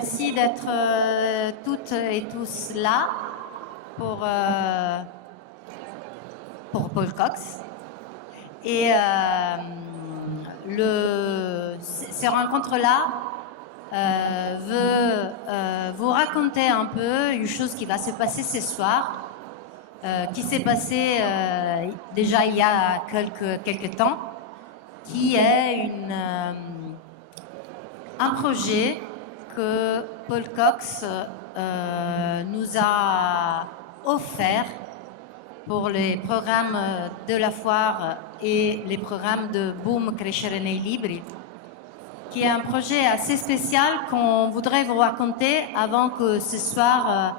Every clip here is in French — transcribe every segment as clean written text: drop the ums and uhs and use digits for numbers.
merci d'être toutes et tous là pour Paul Cox. Et ces rencontres-là veut vous raconter un peu une chose qui va se passer ce soir, qui s'est passée déjà il y a quelques temps, qui est un projet que Paul Cox nous a offert pour les programmes de la foire et les programmes de Boom Crescere nei Libri, qui est un projet assez spécial qu'on voudrait vous raconter avant que ce soir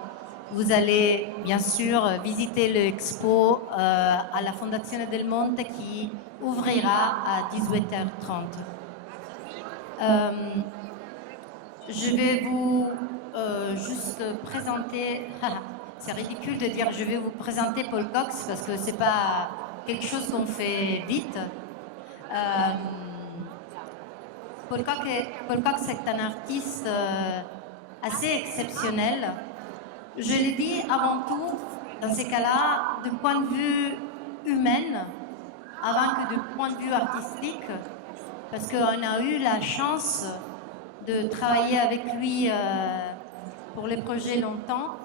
vous allez bien sûr visiter l'expo à la Fondazione del Monte qui ouvrira à 18h30. Je vais vous juste présenter, c'est ridicule de dire je vais vous présenter Paul Cox parce que c'est pas quelque chose qu'on fait vite. Paul Cox est un artiste assez exceptionnel. Je l'ai dit avant tout, dans ces cas-là, du point de vue humain, avant que du point de vue artistique, parce qu'on a eu la chance de travailler avec lui pour les projets longtemps,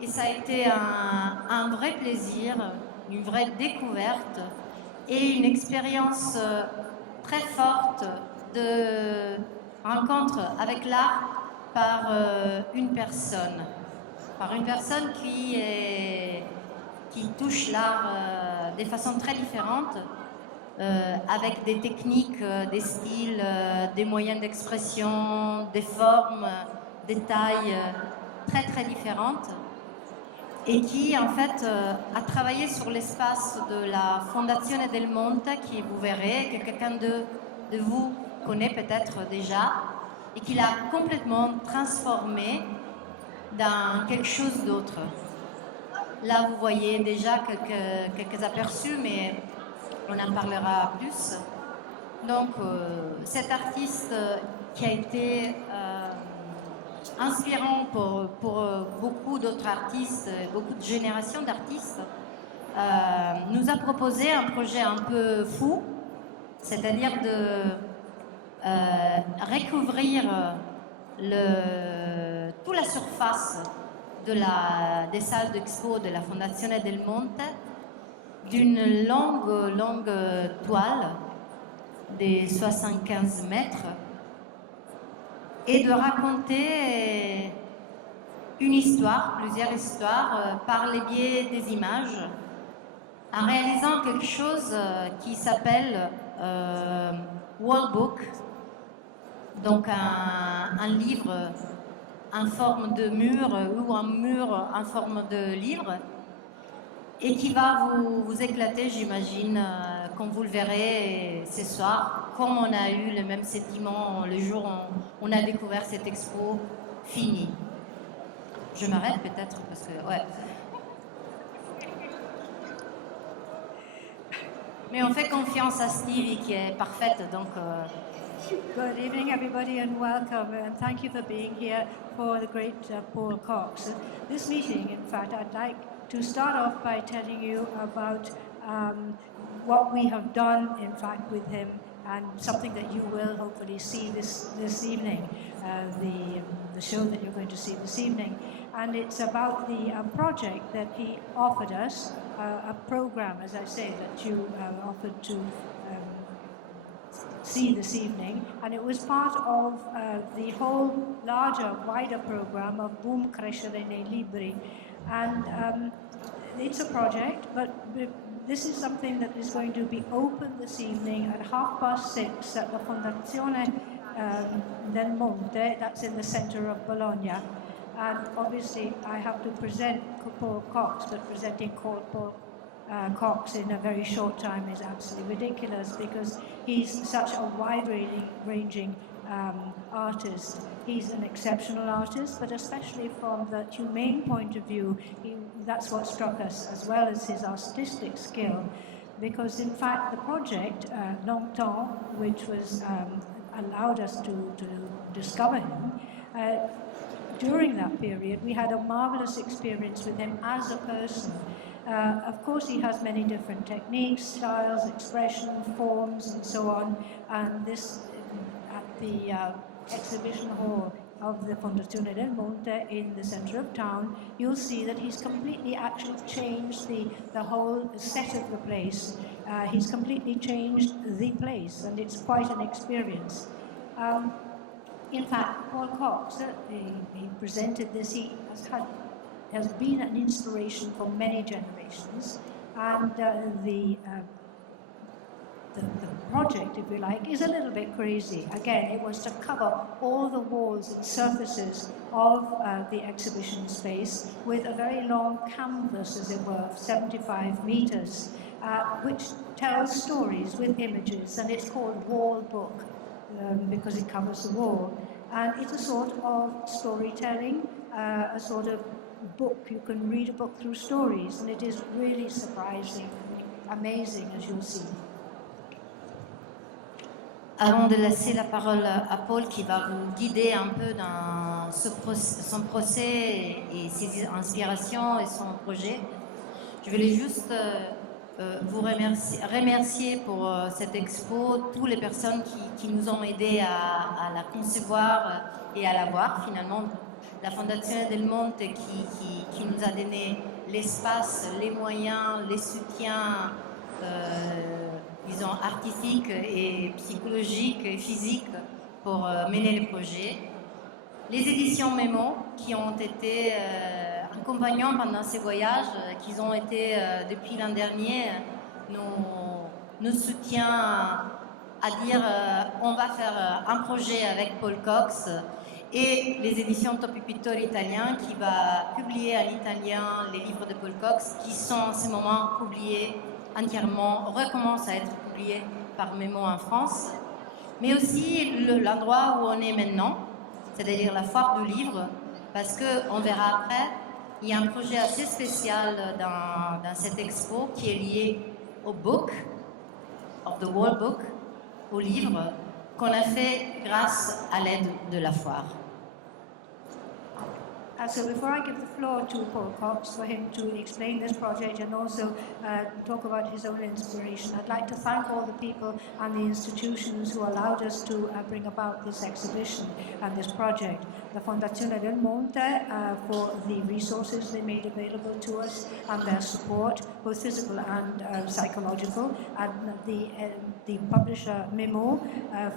et ça a été un vrai plaisir, une vraie découverte et une expérience très forte de rencontre avec l'art par une personne qui touche l'art de façon très différente, avec des techniques, des styles, des moyens d'expression, des formes, des tailles très très différentes, et qui en fait a travaillé sur l'espace de la Fondazione del Monte, qui vous verrez, que quelqu'un de vous connaît peut-être déjà, et qui l'a complètement transformé dans quelque chose d'autre. Là, vous voyez déjà quelques aperçus, mais on en parlera plus. Donc, cet artiste qui a été inspirant pour beaucoup d'autres artistes, beaucoup de générations d'artistes, nous a proposé un projet un peu fou, c'est-à-dire de recouvrir toute la surface des salles d'expo de la Fondazione del Monte d'une longue toile de 75 mètres et de raconter plusieurs histoires par le biais des images, en réalisant quelque chose qui s'appelle Wallbook, donc un livre en forme de mur ou un mur en forme de livre, et qui va vous éclater, j'imagine, quand vous le verrez ce soir, comme on a eu le même sentiment le jour où on a découvert cette expo finie. Je m'arrête peut-être parce que, ouais. Mais on fait confiance à Stevie qui est parfaite, donc... Good evening, everybody, and welcome, and thank you for being here for the great Paul Cox. This meeting, in fact, I'd like to start off by telling you about what we have done, in fact, with him, and something that you will hopefully see this evening, the show that you're going to see this evening. And it's about the project that he offered us, a program, as I say, that you offered to see this evening, and it was part of the whole larger, wider program of Boom Crescere nei Libri. And it's a project, but this is something that is going to be open this evening at 6:30 at the Fondazione del Monte, that's in the centre of Bologna. And obviously I have to present Paul Cox, but presenting Paul Cox in a very short time is absolutely ridiculous, because he's such a wide-ranging artist. He's an exceptional artist, but especially from the humane point of view, that's what struck us, as well as his artistic skill, because in fact the project, Longtemps, which was allowed us to discover him, during that period, we had a marvelous experience with him as a person. Of course, he has many different techniques, styles, expression, forms, and so on. And this, at the exhibition hall of the Fondazione del Monte in the center of town, you'll see that he's completely actually changed the whole set of the place. He's completely changed the place, and it's quite an experience. In fact, Paul Cox, he presented this, he has been an inspiration for many generations, and the project, if you like, is a little bit crazy. Again, it was to cover all the walls and surfaces of the exhibition space with a very long canvas, as it were, of 75 meters, which tells stories with images, and it's called Wallbook. Because it covers the wall. And it's a sort of storytelling, a sort of book. You can read a book through stories, and it is really surprising, amazing, as you'll see. Avant de laisser la parole à Paul qui va vous guider un peu dans son procès et ses inspirations et son projet, je voulais juste vous remercier pour cette expo, toutes les personnes qui nous ont aidés à la concevoir et à la voir finalement. La Fondazione del Monte qui nous a donné l'espace, les moyens, les soutiens, disons, artistiques et psychologiques et physiques pour mener le projet. Les éditions Mémo qui ont été accompagnants pendant ces voyages, qui ont été depuis l'an dernier nos soutiens à dire on va faire un projet avec Paul Cox, et les éditions Topi Pittori italien qui va publier en italien les livres de Paul Cox qui sont en ce moment publiés entièrement, recommencent à être publiés par Mémo en France, mais aussi l'endroit où on est maintenant, c'est-à-dire la foire du livre, parce qu'on verra après, il y a un projet assez spécial dans cette expo qui est lié au book, of the Wallbook, au livre, qu'on a fait grâce à l'aide de la foire. So before I give the floor to Paul Cox for him to explain this project and also talk about his own inspiration, I'd like to thank all the people and the institutions who allowed us to bring about this exhibition and this project. The Fondazione del Monte for the resources they made available to us and their support, both physical and psychological, and the publisher Memo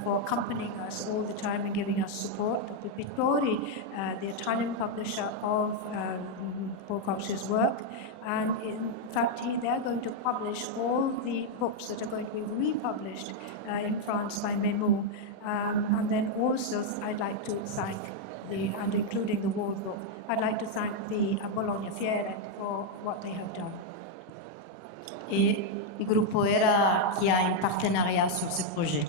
for accompanying us all the time and giving us support. Topi Pittori, the Italian publisher of Paul Cox's work, and in fact they're going to publish all the books that are going to be republished in France by Memo, and then also I'd like to thank and including the Wallbook, I'd like to thank the Bologna Fiere for what they have done. Et le Gruppo ERA qui a un partenariat sur ce projet.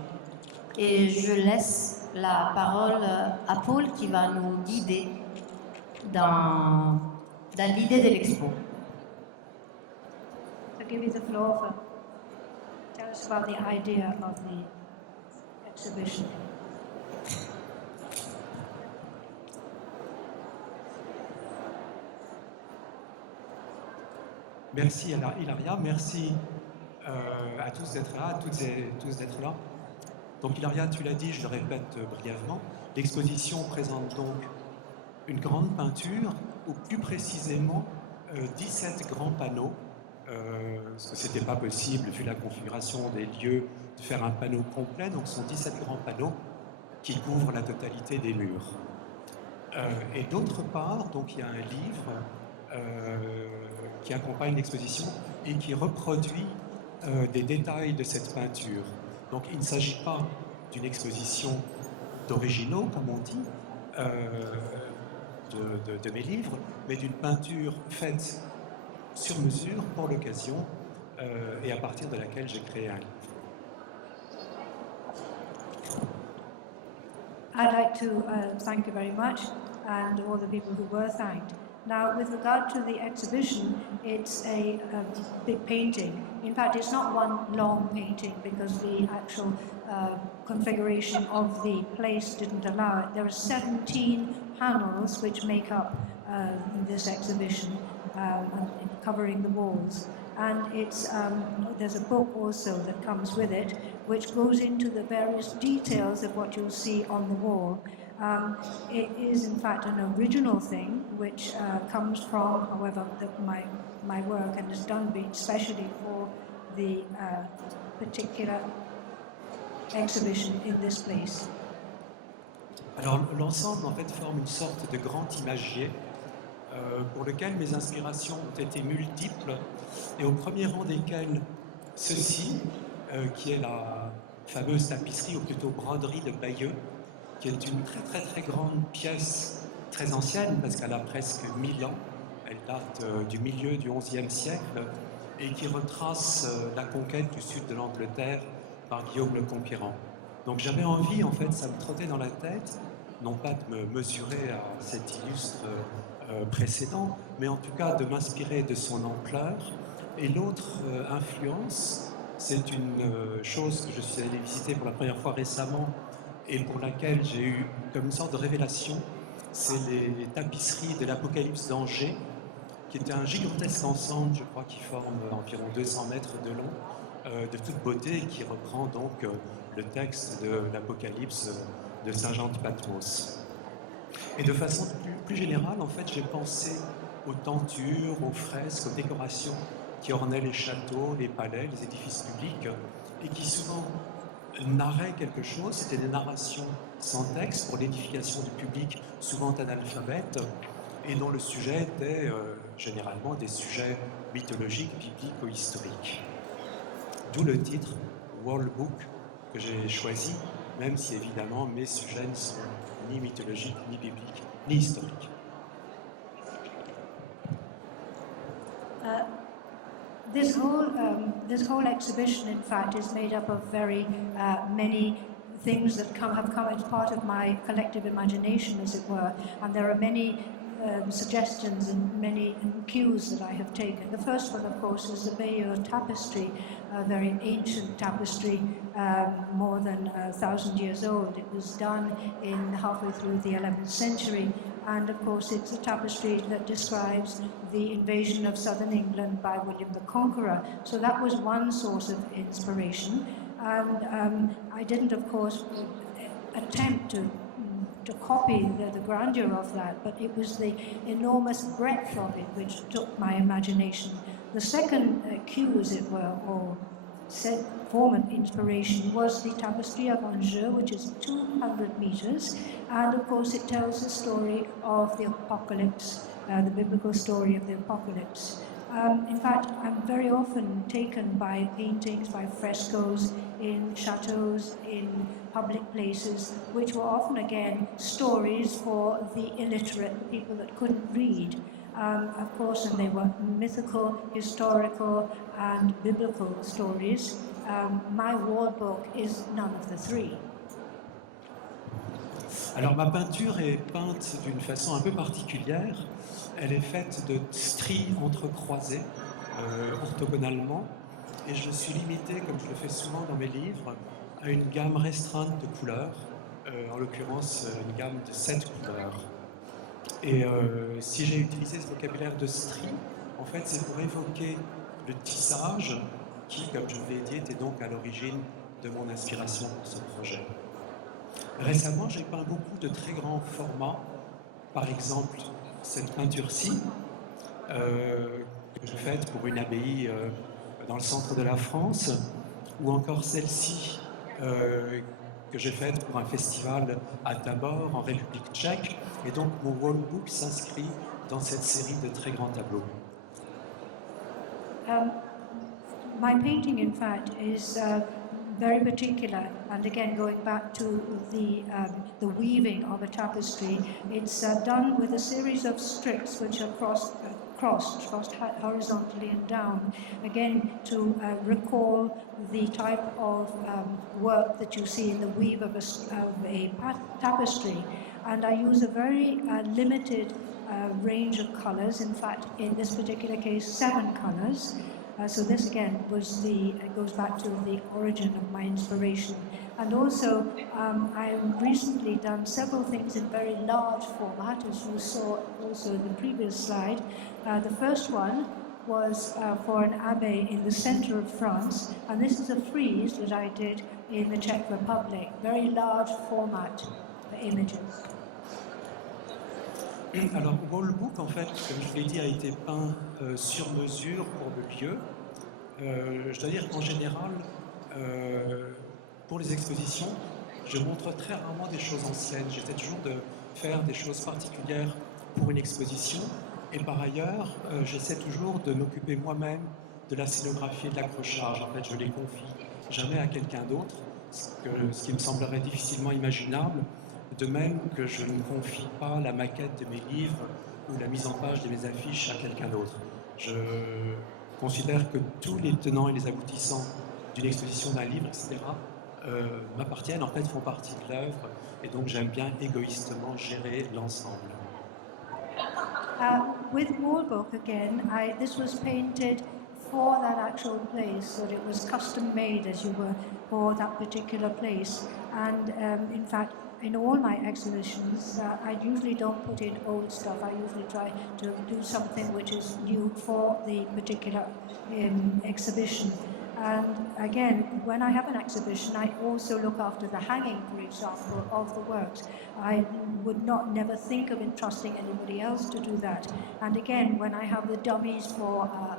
Et je laisse la parole à Paul qui va nous guider dans l'idée de l'expo. So give you the floor for tell us about the idea of the exhibition. Merci Hilaria, merci à tous d'être là, à toutes et tous d'être là. Donc Hilaria, tu l'as dit, je le répète brièvement, l'exposition présente donc une grande peinture, ou plus précisément 17 grands panneaux, parce que ce n'était pas possible, vu la configuration des lieux, de faire un panneau complet, donc ce sont 17 grands panneaux qui couvrent la totalité des murs. Et d'autre part, donc il y a un livre qui accompagne l'exposition et qui reproduit des détails de cette peinture. Donc il ne s'agit pas d'une exposition d'originaux, comme on dit, de mes livres, mais d'une peinture faite sur mesure pour l'occasion et à partir de laquelle j'ai créé un livre. I'd like to thank you very much and all the people who were thanked. Now, with regard to the exhibition, it's a big painting. In fact, it's not one long painting because the actual configuration of the place didn't allow it. There are 17 panels which make up this exhibition, covering the walls. And there's a book also that comes with it, which goes into the various details of what you'll see on the wall. It is, in fact, an original thing, which comes from, however, my work, and is done especially for the particular exhibition in this place. Alors l'ensemble en fait forme une sorte de grand imagier pour lequel mes inspirations ont été multiples et au premier rang desquelles ceci, qui est la fameuse tapisserie ou plutôt broderie de Bayeux, qui est une très très très grande pièce, très ancienne parce qu'elle a presque 1000 ans, elle date du milieu du XIe siècle et qui retrace la conquête du sud de l'Angleterre par Guillaume le Conquérant. Donc j'avais envie, en fait, ça me trottait dans la tête, non pas de me mesurer à cet illustre précédent, mais en tout cas de m'inspirer de son ampleur. Et l'autre influence, c'est une chose que je suis allé visiter pour la première fois récemment et pour laquelle j'ai eu comme une sorte de révélation, c'est les tapisseries de l'Apocalypse d'Angers, qui était un gigantesque ensemble, je crois, qui forme environ 200 mètres de long, de toute beauté, et qui reprend donc le texte de l'Apocalypse de Saint Jean de Patmos. Et de façon plus générale, en fait, j'ai pensé aux tentures, aux fresques, aux décorations qui ornaient les châteaux, les palais, les édifices publics, et qui souvent narraient quelque chose. C'était des narrations sans texte pour l'édification du public, souvent analphabète, et dont le sujet était généralement des sujets mythologiques, bibliques ou historiques. D'où le titre Wallbook que j'ai choisi, même si évidemment mes sujets ne sont ni mythologiques, ni bibliques, ni historiques. This whole exhibition, in fact, is made up of very many things that have come as part of my collective imagination, as it were, and there are many suggestions and many cues that I have taken. The first one, of course, is the Bayeux tapestry, a very ancient tapestry, more than 1,000 years old. It was done halfway through the 11th century, and of course it's a tapestry that describes the invasion of southern England by William the Conqueror. So that was one source of inspiration, and I didn't, of course, attempt to copy the grandeur of that, but it was the enormous breadth of it which took my imagination. The second cue, as it were, or form of inspiration, was the tapestry of Angers, which is 200 meters, and of course it tells the story of the apocalypse, the biblical story of the apocalypse. In fact, I'm very often taken by paintings, by frescoes in chateaus, in public places, which were often, again, stories for the illiterate, people that couldn't read. Of course, and they were mythical, historical, and biblical stories. My Wallbook is none of the three. Alors ma peinture est peinte d'une façon un peu particulière. Elle est faite de stries entrecroisées, orthogonalement, et je suis limité, comme je le fais souvent dans mes livres, à une gamme restreinte de couleurs, en l'occurrence une gamme de 7 couleurs. Et si j'ai utilisé ce vocabulaire de stries, en fait c'est pour évoquer le tissage qui, comme je vous l'ai dit, était donc à l'origine de mon inspiration pour ce projet. Récemment, j'ai peint beaucoup de très grands formats, par exemple cette peinture-ci, que j'ai faite pour une abbaye dans le centre de la France, ou encore celle-ci, que j'ai faite pour un festival à Tabor, en République tchèque, et donc mon Wallbook s'inscrit dans cette série de très grands tableaux. My painting, in fact, is very particular, and again going back to the weaving of a tapestry, it's done with a series of strips which are crossed horizontally and down, again to recall the type of work that you see in the weave of a tapestry. and I use a very limited range of colors. In fact, in this particular case, 7 colors. So this again goes back to the origin of my inspiration. And also, I've recently done several things in very large format, as you saw also in the previous slide. The first one was for an abbey in the center of France, and this is a frieze that I did in the Czech Republic, very large format images. Alors, Wallbook, en fait, comme je l'ai dit, a été peint sur mesure pour le lieu. Je dois dire qu'en général, pour les expositions, je montre très rarement des choses anciennes. J'essaie toujours de faire des choses particulières pour une exposition. Et par ailleurs, j'essaie toujours de m'occuper moi-même de la scénographie et de l'accrochage. En fait, je les confie jamais à quelqu'un d'autre, ce qui me semblerait difficilement imaginable. De même que je ne confie pas la maquette de mes livres ou la mise en page de mes affiches à quelqu'un d'autre. Je considère que tous les tenants et les aboutissants d'une exposition, d'un livre, etc., m'appartiennent, en fait, font partie de l'œuvre, et donc j'aime bien égoïstement gérer l'ensemble. With Wallbook, again, this was painted for that actual place, that it was custom made, as you were, for that particular place. And in fact, in all my exhibitions, I usually don't put in old stuff. I usually try to do something which is new for the particular exhibition. And again, when I have an exhibition, I also look after the hanging, for example, of the works. I would never think of entrusting anybody else to do that. And again, when I have the dummies for a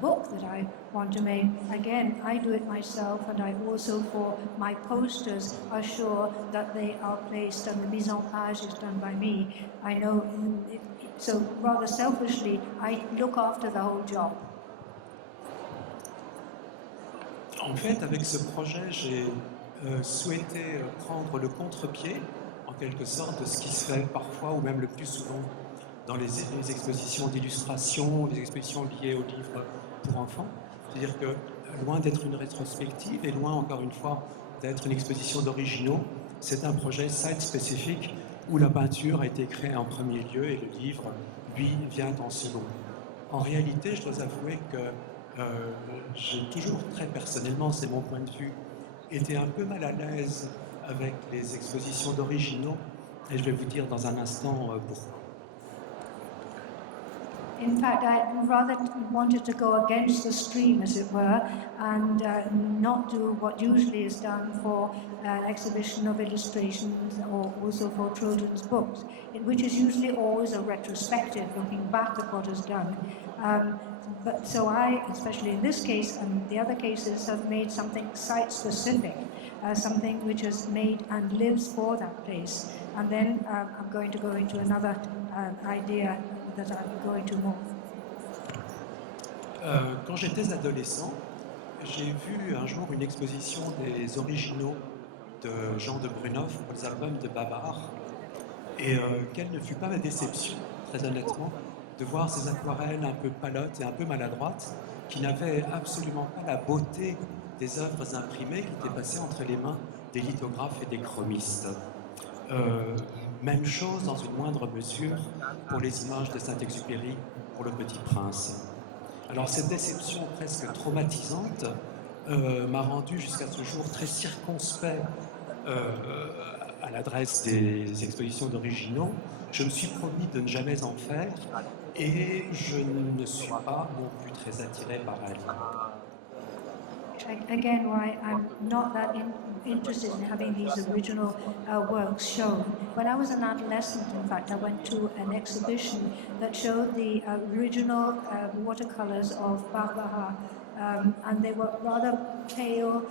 book that I want to make, again, I do it myself, and I also, for my posters, assure that they are placed and the mise en page is done by me. I know, so rather selfishly, I look after the whole job. En fait, avec ce projet, j'ai souhaité prendre le contre-pied, en quelque sorte, de ce qui se fait parfois, ou même le plus souvent, dans les expositions d'illustration, les expositions liées aux livres pour enfants. C'est-à-dire que, loin d'être une rétrospective, et loin, encore une fois, d'être une exposition d'originaux, c'est un projet site-spécifique où la peinture a été créée en premier lieu et le livre, lui, vient en second. En réalité, je dois avouer que j'ai toujours, très personnellement, c'est mon point de vue, été un peu mal à l'aise avec les expositions d'originaux, et je vais vous dire dans un instant pourquoi. In fact, I rather wanted to go against the stream, as it were, and not do what usually is done for an exhibition of illustrations or also for children's books, which is usually always a retrospective, looking back at what is done. But so I, especially in this case and the other cases, have made something site-specific, something which is made and lives for that place. And then I'm going to go into another idea that I'm going to more. Quand j'étais adolescent, j'ai vu un jour une exposition des originaux de Jean de Brunoff pour les albums de Babar, et quelle ne fut pas ma déception, très honnêtement, de voir ces aquarelles un peu palottes et un peu maladroites, qui n'avaient absolument pas la beauté des œuvres imprimées qui étaient passées entre les mains des lithographes et des chromistes. Même chose dans une moindre mesure pour les images de Saint-Exupéry pour Le Petit Prince. Alors cette déception presque traumatisante m'a rendu jusqu'à ce jour très circonspect à l'adresse des expositions d'originaux. Je me suis promis de ne jamais en faire et je ne suis pas non plus très attiré par elle. Again, why I'm not that interested in having these original works shown. When I was an adolescent, in fact, I went to an exhibition that showed the original watercolors of Barbara, and they were rather pale,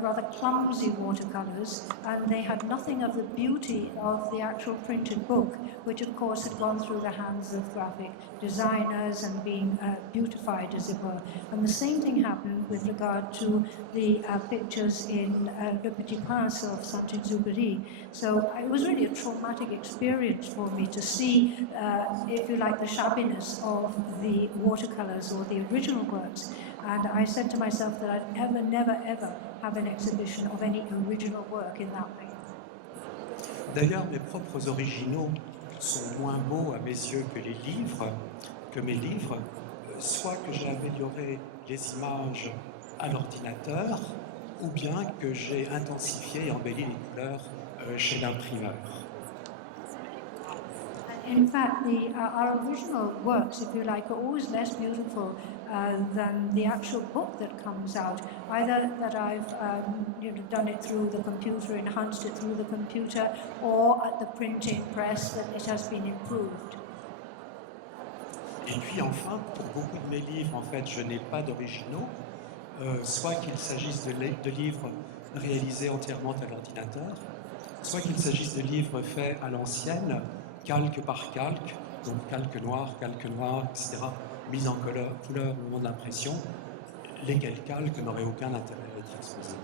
rather clumsy watercolors, and they had nothing of the beauty of the actual printed book, which of course had gone through the hands of graphic designers and been beautified, as it were. And the same thing happened with regard to the pictures in Le Petit Prince of Saint-Exupéry. So it was really a traumatic experience for me to see, if you like, the shabbiness of the watercolors or the original works. And I said to myself that I'd never, ever have an exhibition of any original work in that way. D'ailleurs, mes propres originaux sont moins beaux à mes yeux que mes livres, soit que j'ai amélioré les images à l'ordinateur, ou bien que j'ai intensifié et embelli les couleurs chez l'imprimeur. In fact, our original works, if you like, are always less beautiful than the actual book that comes out. Either that I've done it through the computer, enhanced it through the computer, or at the printing press that it has been improved. Et puis enfin, pour beaucoup de mes livres, en fait, je n'ai pas d'originaux, soit qu'il s'agisse de livres réalisés entièrement à l'ordinateur, soit qu'il s'agisse de livres faits à l'ancienne, calque par calque, donc calque noir, etc., mis en couleur au moment de l'impression, lesquels calques n'auraient aucun intérêt à être exposés.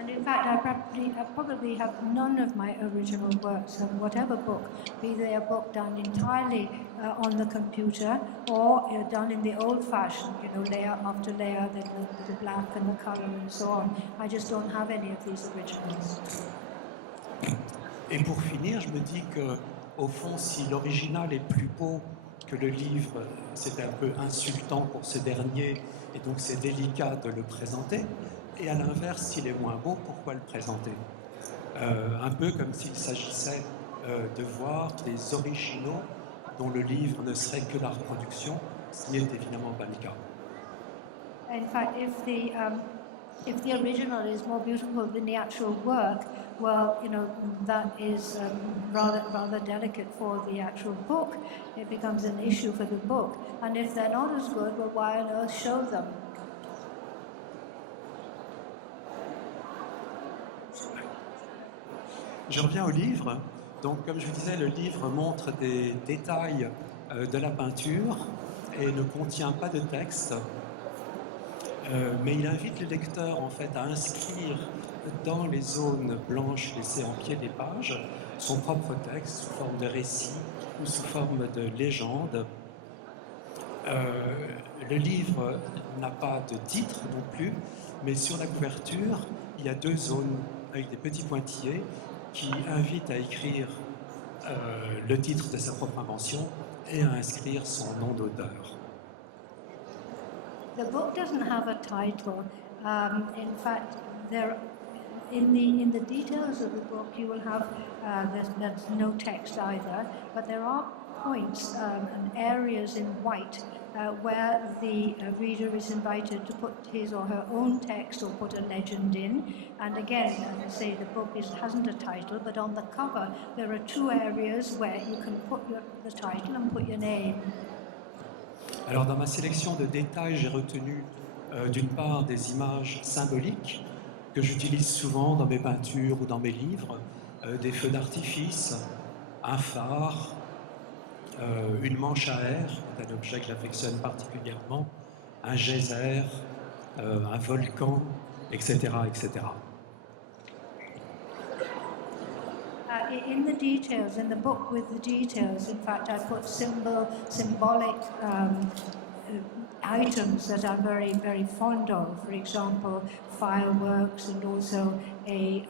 And in fact, I probably have none of my original works on whatever book, be they a book done entirely on the computer or done in the old-fashioned, layer after layer, the black and the color and so on. I just don't have any of these originals. Et pour finir, je me dis que, au fond, si l'original est plus beau que le livre, c'est un peu insultant pour ce dernier, et donc c'est délicat de le présenter. Et à l'inverse, s'il est moins beau, pourquoi le présenter? Un peu comme s'il s'agissait de voir des originaux dont le livre ne serait que la reproduction, ce n'est évidemment pas le cas. In fact, if the original is more beautiful than the actual work, well, that is rather delicate for the actual book. It becomes an issue for the book. And if they're not as good, well, why on earth show them? Je reviens au livre. Donc, comme je vous disais, le livre montre des détails de la peinture et ne contient pas de texte. Mais il invite le lecteur en fait à inscrire dans les zones blanches laissées en pied des pages son propre texte sous forme de récit ou sous forme de légende. Le livre n'a pas de titre non plus, mais sur la couverture, il y a 2 zones avec des petits pointillés qui invitent à écrire le titre de sa propre invention et à inscrire son nom d'auteur. The book doesn't have a title. In fact, in the details of the book, you will have there's no text either, but there are points and areas in white where the reader is invited to put his or her own text or put a legend in. And again, as I say, the book hasn't a title, but on the cover there are 2 areas where you can put the title and put your name. Alors dans ma sélection de détails, j'ai retenu d'une part des images symboliques que j'utilise souvent dans mes peintures ou dans mes livres, des feux d'artifice, un phare, une manche à air, un objet que j'affectionne particulièrement, un geyser, un volcan, etc., etc. In the details, in the book with the details, in fact, I put symbolic items that I'm very, very fond of. For example, fireworks and also a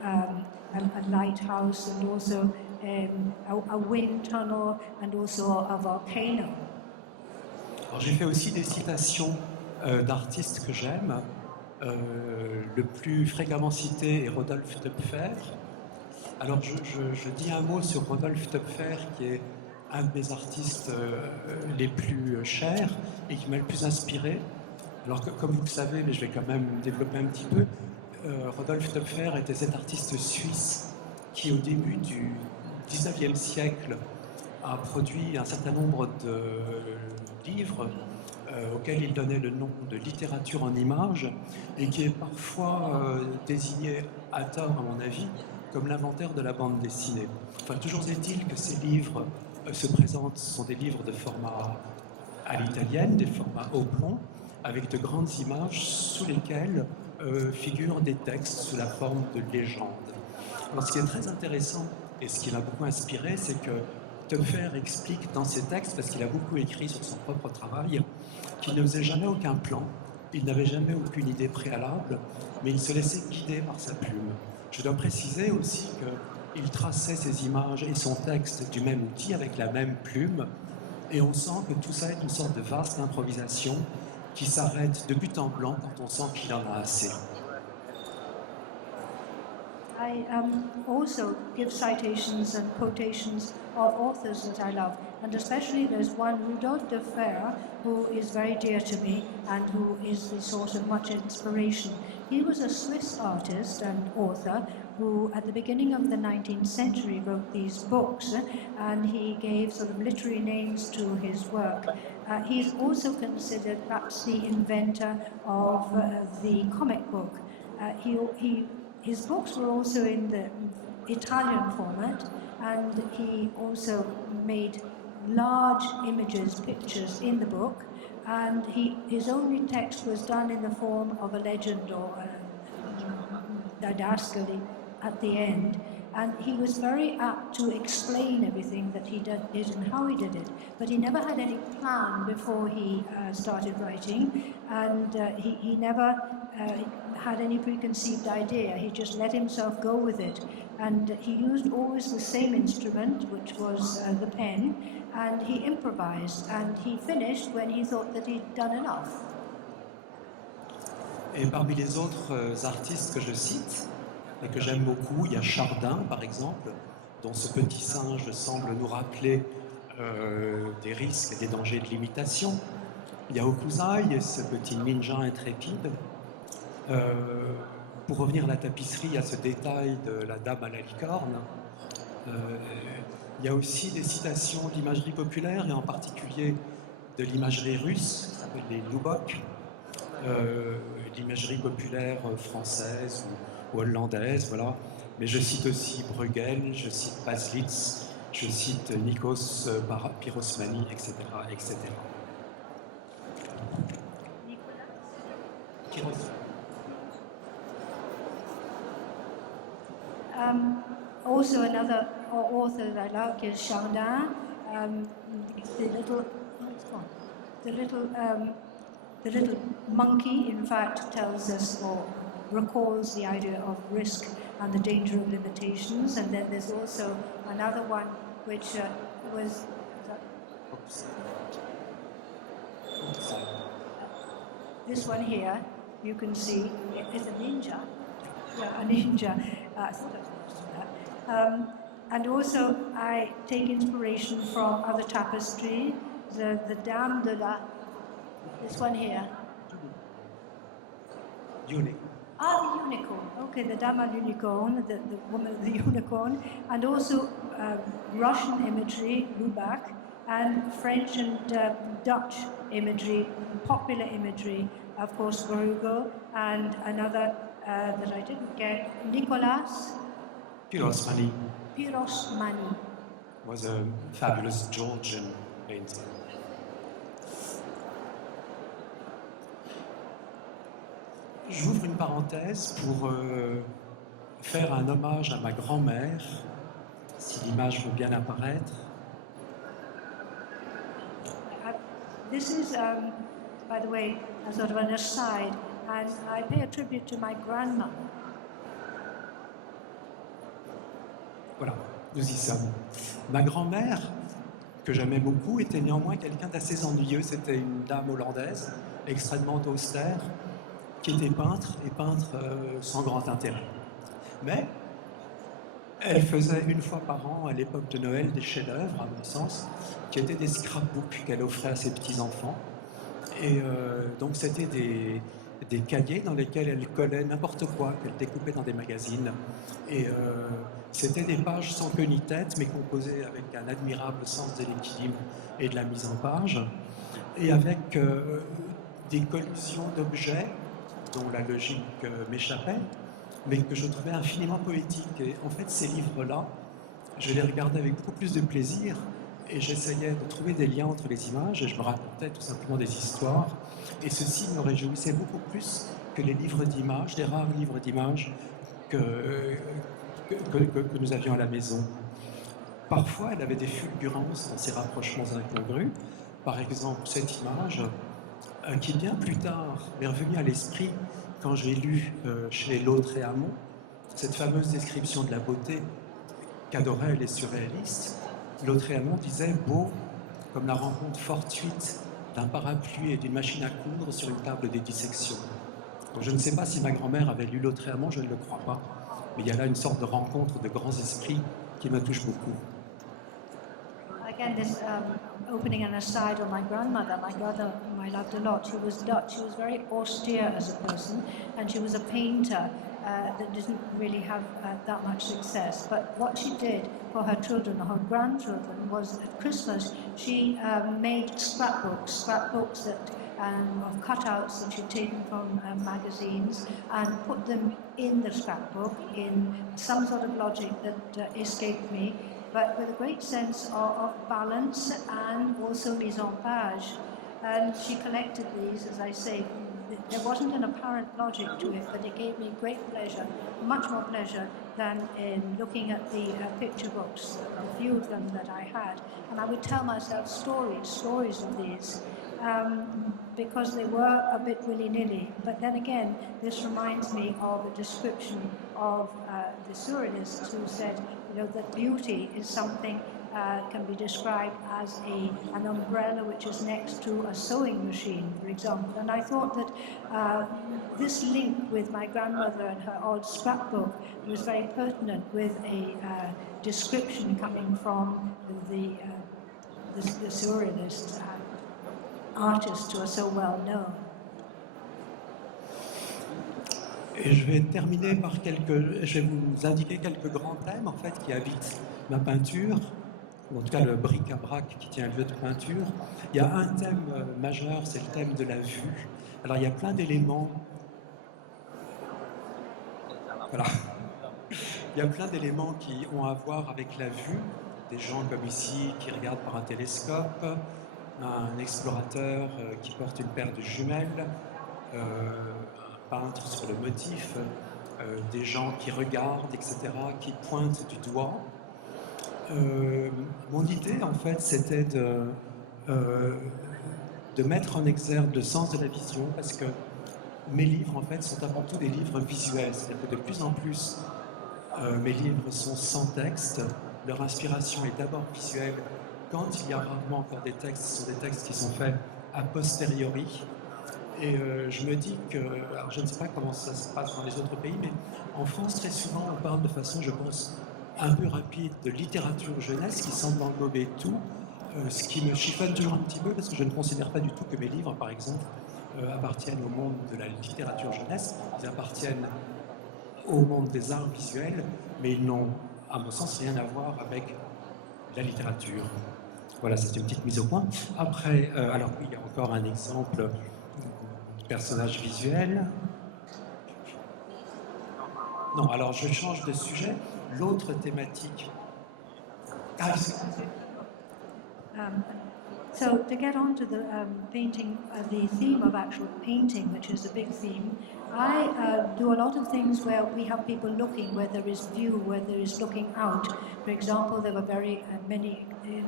lighthouse and also a wind tunnel and also a volcano. Alors, j'ai fait aussi des citations d'artistes que j'aime. Le plus fréquemment cité est Rodolphe Töpfer. Alors je dis un mot sur Rodolphe Töpfer, qui est un de mes artistes les plus chers et qui m'a le plus inspiré. Alors comme vous le savez, mais je vais quand même développer un petit peu, Rodolphe Töpfer était cet artiste suisse qui, au début du 19e siècle, a produit un certain nombre de livres auquel il donnait le nom de littérature en images et qui est parfois désigné à tort, à mon avis, comme l'inventeur de la bande dessinée. Enfin, toujours est-il que ces livres sont des livres de format à l'italienne, des formats oblongs, avec de grandes images sous lesquelles figurent des textes sous la forme de légendes. Alors, ce qui est très intéressant et ce qui m'a beaucoup inspiré, c'est que Töpfer explique dans ses textes, parce qu'il a beaucoup écrit sur son propre travail, qu'il ne faisait jamais aucun plan, il n'avait jamais aucune idée préalable, mais il se laissait guider par sa plume. Je dois préciser aussi il traçait ses images et son texte du même outil avec la même plume, et on sent que tout ça est une sorte de vaste improvisation qui s'arrête de but en blanc quand on sent qu'il en a assez. I also give citations and quotations of authors that I love, and especially there's one, Rudolf de Fer, who is very dear to me and who is the source of much inspiration. He was a Swiss artist and author who, at the beginning of the 19th century, wrote these books, and he gave sort of literary names to his work. He's also considered perhaps the inventor of the comic book. His books were also in the Italian format, and he also made large images, pictures in the book, and his only text was done in the form of a legend or a didascally at the end. And he was very apt to explain everything that he did and how he did it. But he never had any plan before he started writing, and he never had any preconceived idea. He just let himself go with it. And he used always the same instrument, which was the pen, and he improvised. And he finished when he thought that he'd done enough. Et parmi les autres artistes que je cite, et que j'aime beaucoup, il y a Chardin, par exemple, dont ce petit singe semble nous rappeler des risques et des dangers de l'imitation. Il y a Hokusai, ce petit ninja intrépide. Pour revenir à la tapisserie, à ce détail de la dame à la licorne, il y a aussi des citations d'imagerie populaire, et en particulier de l'imagerie russe, qui s'appelle les Wallbook, l'imagerie populaire française ou hollandaise, voilà. Mais je cite aussi Bruegel, je cite Paslitz, je cite Nikos Pyrosmani, etc., etc. Also another author that I like is Chardin. The little monkey, in fact, tells us or recalls the idea of risk and the danger of limitations. And then there's also another one which was... This one here, you can see, is a ninja. Yeah, a ninja. I thought I was supposed to do that. And also, I take inspiration from other tapestry, the Dame de la... This one here. Unicorn. Ah, the unicorn. Okay, the Dame à l'unicorn, the woman, the unicorn, and also Russian imagery, Wallbook, and French and Dutch imagery, popular imagery, of course, Bruegel, and another that I didn't get, Nicolas Pyrosmani Pyrosmani. was a fabulous Georgian painter. J'ouvre une parenthèse pour faire un hommage à ma grand-mère, si l'image veut bien apparaître. This is, by the way, a sort of an aside, and I pay a tribute to my grandmother. Voilà, nous y sommes. Ma grand-mère, que j'aimais beaucoup, était néanmoins quelqu'un d'assez ennuyeux. C'était une dame hollandaise, extrêmement austère, qui était peintre, et peintre sans grand intérêt. Mais elle faisait une fois par an, à l'époque de Noël, des chefs-d'œuvre, à mon sens, qui étaient des scrapbooks qu'elle offrait à ses petits-enfants. Et donc c'était des cahiers dans lesquels elle collait n'importe quoi, qu'elle découpait dans des magazines. Et c'était des pages sans queue ni tête, mais composées avec un admirable sens de l'équilibre et de la mise en page, et avec des collisions d'objets dont la logique m'échappait, mais que je trouvais infiniment poétiques. Et en fait, ces livres-là, je les regardais avec beaucoup plus de plaisir, et j'essayais de trouver des liens entre les images, et je me racontais tout simplement des histoires, et ceci me réjouissait beaucoup plus que les livres d'images, les rares livres d'images que nous avions à la maison. Parfois, elle avait des fulgurances dans ces rapprochements incongrus. Par exemple, cette image, qui bien plus tard m'est revenue à l'esprit quand j'ai lu chez L'Autre et Hamon cette fameuse description de la beauté qu'adoraient les surréalistes. Lautréamont disait « beau comme la rencontre fortuite d'un parapluie et d'une machine à coudre sur une table des dissections ». Donc je ne sais pas si ma grand-mère avait lu Lautréamont, je ne le crois pas, mais il y a là une sorte de rencontre de grands esprits qui me touche beaucoup. Again, this opening an aside on my grandmother. My grandmother, whom I loved a lot, she was Dutch. She was very austere as a person, and she was a painter that didn't really have that much success. But what she did for her children, or her grandchildren, was at Christmas she made scrapbooks that of cutouts that she'd taken from magazines and put them in the scrapbook in some sort of logic that escaped me, but with a great sense of balance and also mise en page. And she collected these, as I say. There wasn't an apparent logic to it, but it gave me great pleasure, much more pleasure than in looking at the picture books, the few of them that I had. And I would tell myself stories of these, because they were a bit willy-nilly. But then again, this reminds me of a description of the surrealists who said, that beauty is something can be described as an umbrella which is next to a sewing machine, for example. And I thought that this link with my grandmother and her old scrapbook was very pertinent, with a description coming from the surrealists and artists who are so well known. Et je vais terminer par je vais vous indiquer quelques grands thèmes en fait qui habitent ma peinture, ou en tout cas le bric-à-brac qui tient lieu de peinture. Il y a un thème majeur, c'est le thème de la vue. Alors il y a plein d'éléments. Voilà. Il y a plein d'éléments qui ont à voir avec la vue. Des gens comme ici qui regardent par un télescope, un explorateur qui porte une paire de jumelles, peintre sur le motif, des gens qui regardent, etc., qui pointent du doigt. Mon idée, en fait, c'était de mettre en exergue le sens de la vision, parce que mes livres, en fait, sont avant tout des livres visuels. C'est-à-dire que de plus en plus, mes livres sont sans texte. Leur inspiration est d'abord visuelle. Quand il y a rarement encore des textes, ce sont des textes qui sont faits a posteriori. Et je me dis que, alors je ne sais pas comment ça se passe dans les autres pays, mais en France, très souvent, on parle de façon, je pense, un peu rapide de littérature jeunesse qui semble englober tout, ce qui me chiffonne toujours un petit peu parce que je ne considère pas du tout que mes livres, par exemple, appartiennent au monde de la littérature jeunesse. Ils appartiennent au monde des arts visuels, mais ils n'ont, à mon sens, rien à voir avec la littérature. Voilà, c'est une petite mise au point. Après, alors oui, il y a encore un exemple personnage visuel. Non, alors je change de sujet. L'autre thématique. So to get on to the painting, the theme of actual painting, which is a big theme, I do a lot of things where we have people looking, where there is view, where there is looking out. For example, there were very many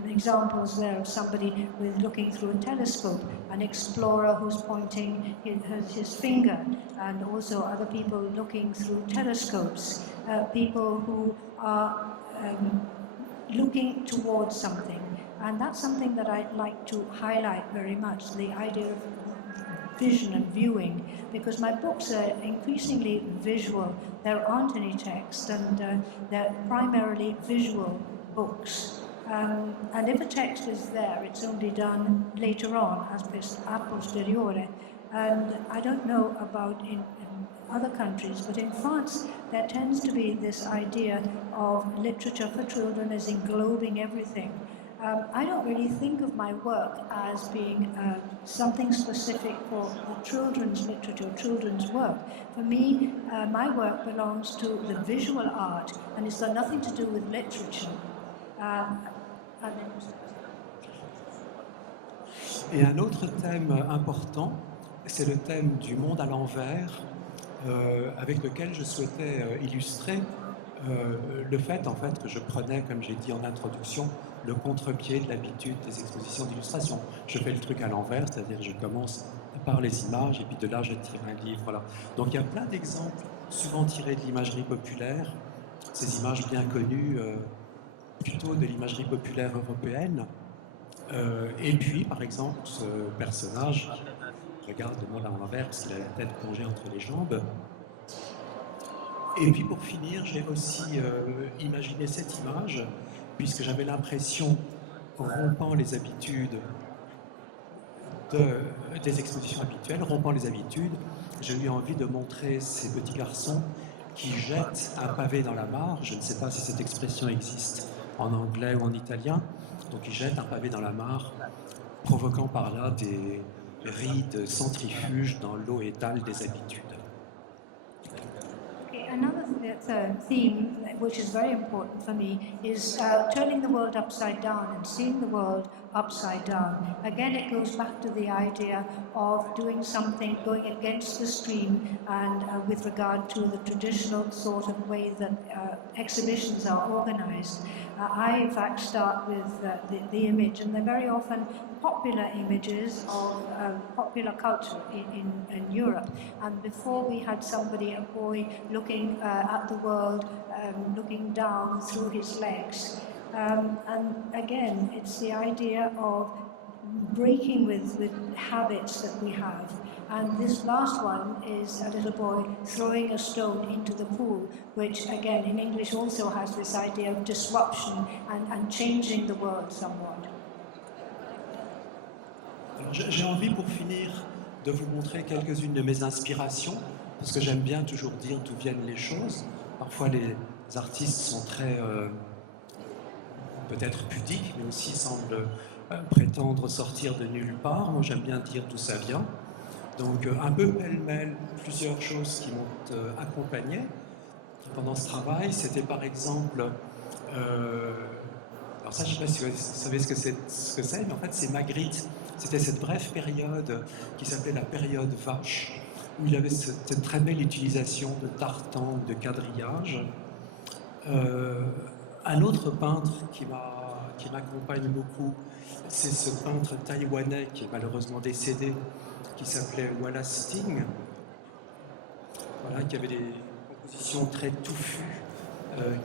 examples there of somebody with looking through a telescope, an explorer who's pointing his finger, and also other people looking through telescopes, people who are looking towards something. And that's something that I'd like to highlight very much, the idea of vision and viewing, because my books are increasingly visual. There aren't any text, and they're primarily visual books. And if a text is there, it's only done later on, a posteriori. And I don't know about in other countries, but in France, there tends to be this idea of literature for children as englobing everything. I don't really think of my work as being something specific for the children's literature, children's work. For me, my work belongs to the visual art, and it's got nothing to do with literature. Et un autre thème important, c'est le thème du monde à l'envers, avec lequel je souhaitais illustrer le fait, en fait, que je prenais, comme j'ai dit en introduction, le contre-pied de l'habitude des expositions d'illustration. Je fais le truc à l'envers, c'est-à-dire je commence par les images et puis de là je tire un livre. Voilà. Donc il y a plein d'exemples, souvent tirés de l'imagerie populaire, ces images bien connues plutôt de l'imagerie populaire européenne. Et puis, par exemple, ce personnage qui regarde le monde à l'envers parce qu'il a la tête plongée entre les jambes. Et puis, pour finir, j'ai aussi imaginé cette image, puisque j'avais l'impression, en rompant les habitudes des expositions habituelles, rompant les habitudes, j'ai eu envie de montrer ces petits garçons qui jettent un pavé dans la mare. Je ne sais pas si cette expression existe en anglais ou en italien. Donc ils jettent un pavé dans la mare, provoquant par là des rides centrifuges dans l'eau étale des habitudes. Okay, another theme, which is very important for me, is turning the world upside down and seeing the world upside down. Again, it goes back to the idea of doing something, going against the stream, and with regard to the traditional sort of way that exhibitions are organized. I, in fact, start with the image, and they're very often popular images of popular culture in Europe. And before we had somebody, a boy, looking at the world, looking down through his legs. And again, it's the idea of breaking with habits that we have. And this last one is a little boy throwing a stone into the pool, which again in English also has this idea of disruption and changing the world somewhat. Alors, j'ai envie pour finir de vous montrer quelques-unes de mes inspirations, parce que j'aime bien toujours dire d'où viennent les choses. Parfois les artistes sont très peut-être pudiques, mais aussi semblent prétendre sortir de nulle part. Moi j'aime bien dire d'où ça vient. Donc un peu pêle-mêle, plusieurs choses qui m'ont accompagné pendant ce travail. C'était par exemple, alors ça je ne sais pas si vous savez ce que c'est, mais en fait c'est Magritte. C'était cette brève période qui s'appelait la période vache, où il avait cette très belle utilisation de tartan, de quadrillage. Un autre peintre qui m'accompagne beaucoup, c'est ce peintre taïwanais qui est malheureusement décédé, qui s'appelait Wallace Sting, voilà, qui avait des compositions très touffues,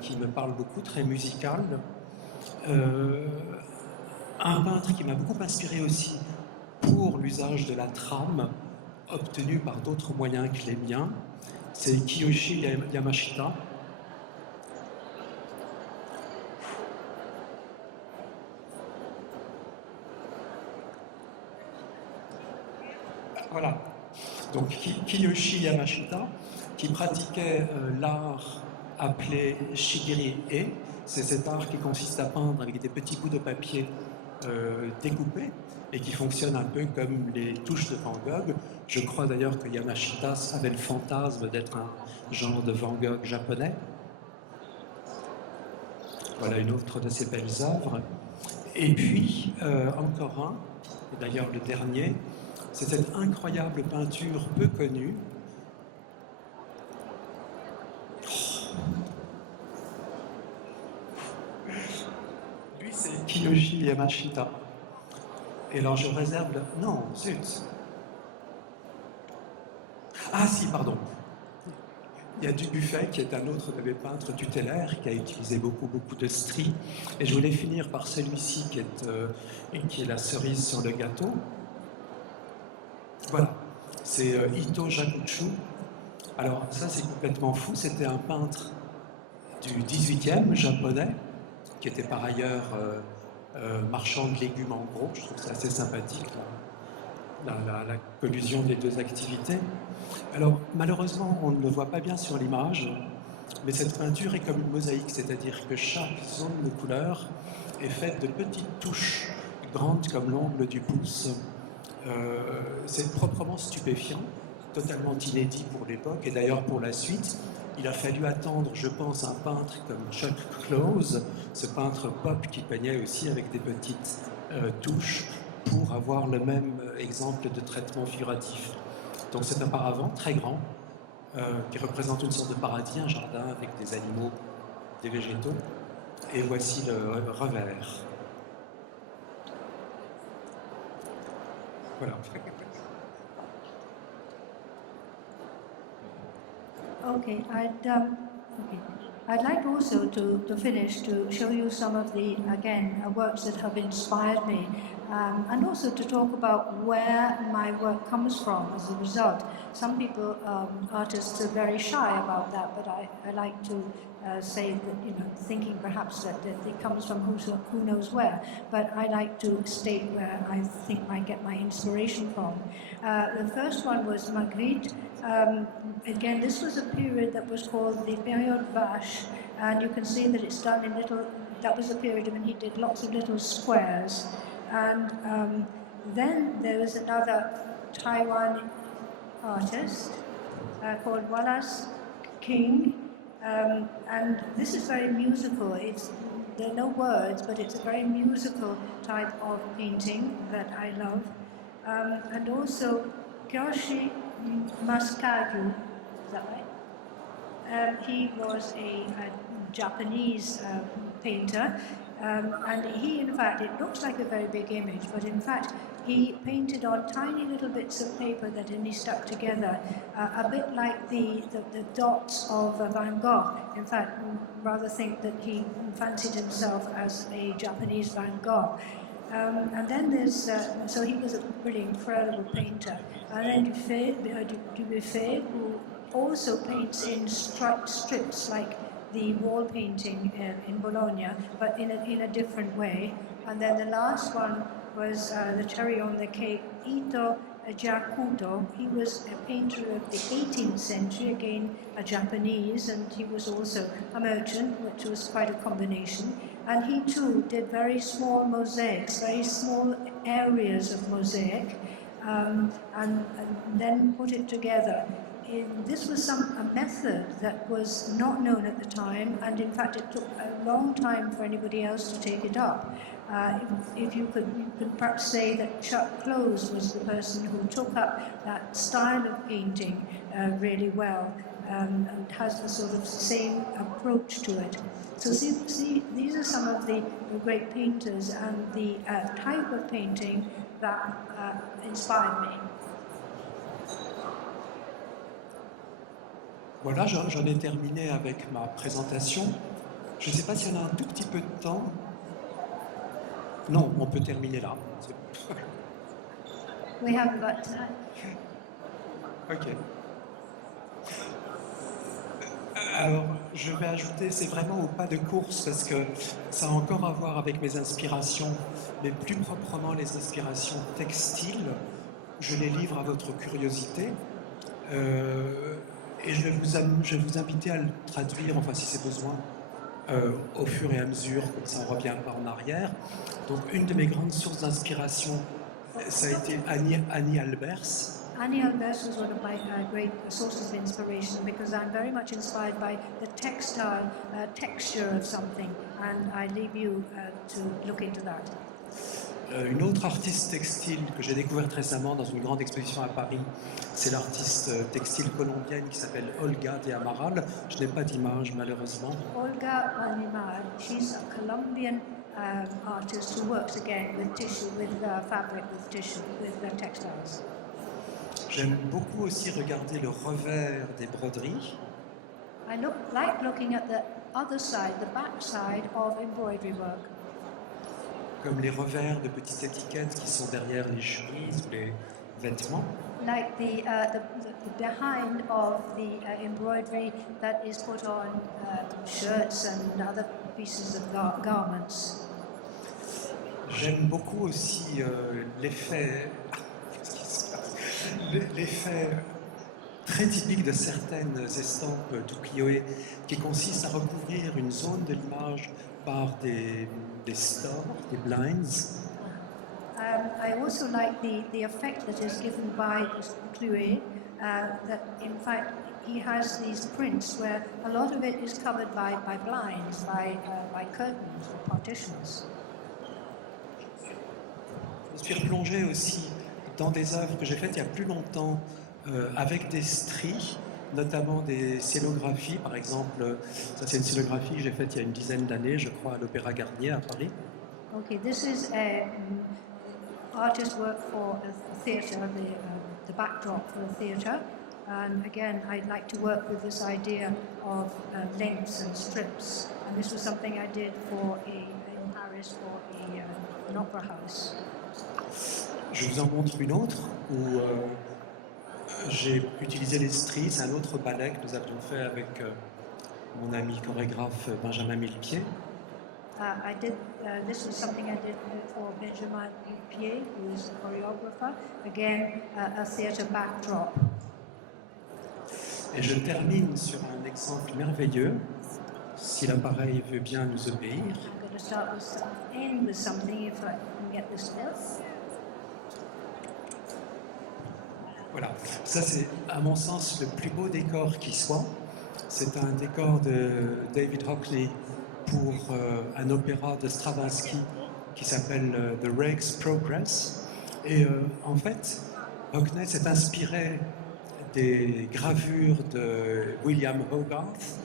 qui me parlent beaucoup, très musicales. Un peintre qui m'a beaucoup inspiré aussi pour l'usage de la trame, obtenu par d'autres moyens que les miens, c'est Kiyoshi Yamashita. Voilà. Donc Kiyoshi Yamashita, qui pratiquait l'art appelé Shigiri-e. C'est cet art qui consiste à peindre avec des petits bouts de papier découpés et qui fonctionne un peu comme les touches de Van Gogh. Je crois d'ailleurs que Yamashita avait le fantasme d'être un genre de Van Gogh japonais. Voilà une autre de ses belles œuvres. Et puis, encore un, et d'ailleurs le dernier, c'est cette incroyable peinture peu connue. Lui, c'est Kiyoshi Yamashita. Et alors, je réserve le... Non, zut. Ah si, pardon. Il y a Dubuffet, qui est un autre de mes peintres tutélaires, qui a utilisé beaucoup de stries. Et je voulais finir par celui-ci, qui est la cerise sur le gâteau. Voilà, c'est Ito Jakuchu. Alors ça c'est complètement fou, c'était un peintre du 18e japonais, qui était par ailleurs marchand de légumes en gros. Je trouve ça assez sympathique, la collusion des deux activités. Alors malheureusement on ne le voit pas bien sur l'image, mais cette peinture est comme une mosaïque, c'est-à-dire que chaque zone de couleur est faite de petites touches grandes comme l'ongle du pouce. C'est proprement stupéfiant, totalement inédit pour l'époque, et d'ailleurs pour la suite, il a fallu attendre, je pense, un peintre comme Chuck Close, ce peintre pop qui peignait aussi avec des petites touches, pour avoir le même exemple de traitement figuratif. Donc c'est un paravent très grand, qui représente une sorte de paradis, un jardin avec des animaux, des végétaux, et voici le revers. Voilà. Okay, okay. I'd like also to finish to show you some of the, again, works that have inspired me, and also to talk about where my work comes from as a result. Some people, artists, are very shy about that, but I like to say that, thinking perhaps that it comes from who knows where, but I like to state where I think I get my inspiration from. The first one was Magritte. Again, this was a period that was called the Period Vache, and you can see that it's done in little, that was a period when he did lots of little squares. And then there was another Taiwan artist called Wallace King, and this is very musical. There are no words, but it's a very musical type of painting that I love. And also Kyoshi Masakadu, is that right? He was a Japanese painter, and he, in fact, it looks like a very big image, but in fact, he painted on tiny little bits of paper that he stuck together, a bit like the dots of Van Gogh. In fact, rather think that he fancied himself as a Japanese Van Gogh. And then there's, so he was a pretty incredible painter. And then Dubuffet, who also paints in strips like the wall painting in Bologna, but in a different way. And then the last one was the cherry on the cake, Ito Jakuto. He was a painter of the 18th century, again a Japanese, and he was also a merchant, which was quite a combination. And he too did very small mosaics, very small areas of mosaic, and then put it together. This was a method that was not known at the time, and in fact it took a long time for anybody else to take it up. If you could perhaps say that Chuck Close was the person who took up that style of painting really well, and has the sort of same approach to it. So see, these are some of the great painters and the type of painting that inspired me. Voilà, j'en ai terminé avec ma présentation. Je ne sais pas s'il y en a un tout petit peu de temps. Non, on peut terminer là. We haven't got time. Ok. Alors, je vais ajouter, c'est vraiment au pas de course parce que ça a encore à voir avec mes inspirations, mais plus proprement les inspirations textiles. Je les livre à votre curiosité. Et je vais vous inviter à le traduire, enfin si c'est besoin, au fur et à mesure, comme ça on ne revient pas en arrière. Donc une de mes grandes sources d'inspiration, ça a été Annie Albers. Annie Albers was one of my great sources of inspiration because I'm very much inspired by the textile texture of something, and I leave you to look into that. Une autre artiste textile que j'ai découverte récemment dans une grande exposition à Paris, c'est l'artiste textile colombienne qui s'appelle Olga de Amaral. Je n'ai pas d'image malheureusement. Olga Animal, she's a Colombian artist who works again with tissue, with fabric, with tissue, with textiles. J'aime beaucoup aussi regarder le revers des broderies. I like looking at the other side, the back side of embroidery work. Comme les revers de petites étiquettes qui sont derrière les chemises ou les vêtements. Like the behind of the embroidery that is put on shirts and other pieces of garments. J'aime beaucoup aussi l'effet très typique de certaines estampes d'ukiyo-e qui consiste à recouvrir une zone de l'image par des stores, des blinds. I also like the effect that is given by ukiyo-e, that in fact he has these prints where a lot of it is covered by blinds, by curtains or partitions. Je me suis replongé aussi dans des œuvres que j'ai faites il y a plus longtemps avec des stries, notamment des scénographies. Par exemple, ça c'est une scénographie que j'ai faite il y a une dizaine d'années, je crois, à l'Opéra Garnier à Paris. Okay, this is artist work for a theatre, the backdrop for a theatre. And again, I'd like to work with this idea of links and strips. And this was something I did in Paris for an opera house. Je vous en montre une autre où j'ai utilisé les stries. C'est un autre ballet que nous avions fait avec mon ami chorégraphe Benjamin Millepied. This was something I did for Benjamin Millepied, who is a choreographer. Again, a theatre backdrop. Et je termine sur un exemple merveilleux, si l'appareil veut bien nous obéir. I'm going to start with something if I can get this else. Voilà, ça c'est à mon sens le plus beau décor qui soit. C'est un décor de David Hockney pour un opéra de Stravinsky qui s'appelle The Rake's Progress. Et en fait, Hockney s'est inspiré des gravures de William Hogarth,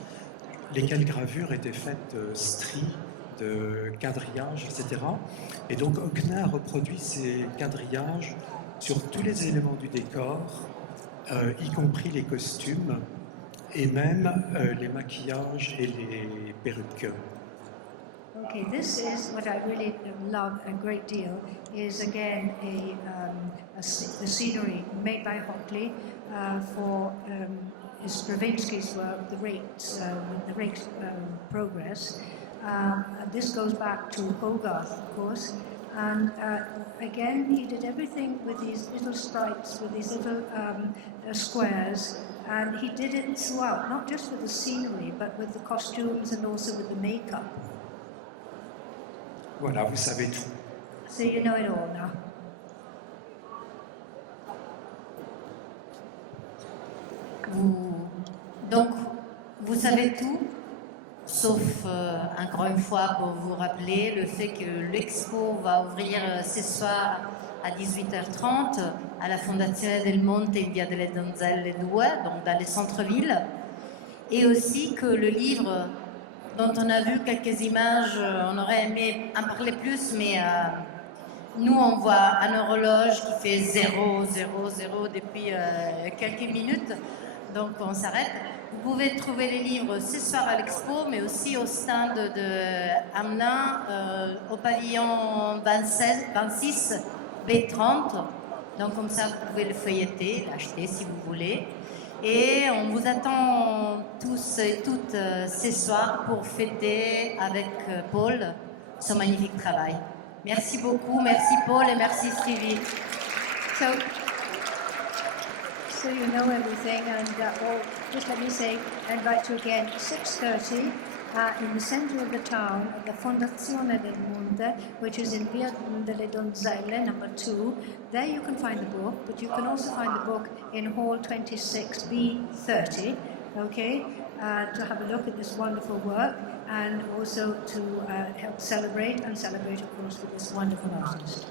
lesquelles gravures étaient faites de stries, de quadrillages, etc. Et donc Hockney a reproduit ces quadrillages sur tous les éléments du décor, y compris les costumes et même les maquillages et les perruques. Okay, this is what I really love a great deal, is again a scenery made by Hockley for Stravinsky's work, the Rake's Progress. This goes back to Hogarth, of course, and again he did everything with these little sprites, with these little squares, and he did it throughout, not just with the scenery, but with the costumes and also with the makeup. Voilà, vous savez tout. So you know it all now. Donc, vous savez tout, sauf, encore une fois, pour vous rappeler le fait que l'expo va ouvrir ce soir à 18h30 à la Fondazione del Monte in Via delle Donzelle 2, donc dans les centres-villes, et aussi que le livre dont on a vu quelques images, on aurait aimé en parler plus, mais nous on voit un horloge qui fait 0, 0, 0 depuis quelques minutes, donc on s'arrête. Vous pouvez trouver les livres ce soir à l'expo, mais aussi au stand de Hamelin, au pavillon 26 B30, donc comme ça vous pouvez le feuilleter, l'acheter si vous voulez. Et on vous attend tous et toutes ce soir pour fêter avec Paul son magnifique travail. Merci beaucoup, merci Paul et merci Stevie. So you know everything, and just let me say, I invite you again, 6:30 in the centre of the town, at the Fondazione del Monte, which is in Via delle Donzelle, number 2. There you can find the book, but you can also find the book in Hall 26B30, okay, to have a look at this wonderful work, and also to help celebrate, of course, with this wonderful artist.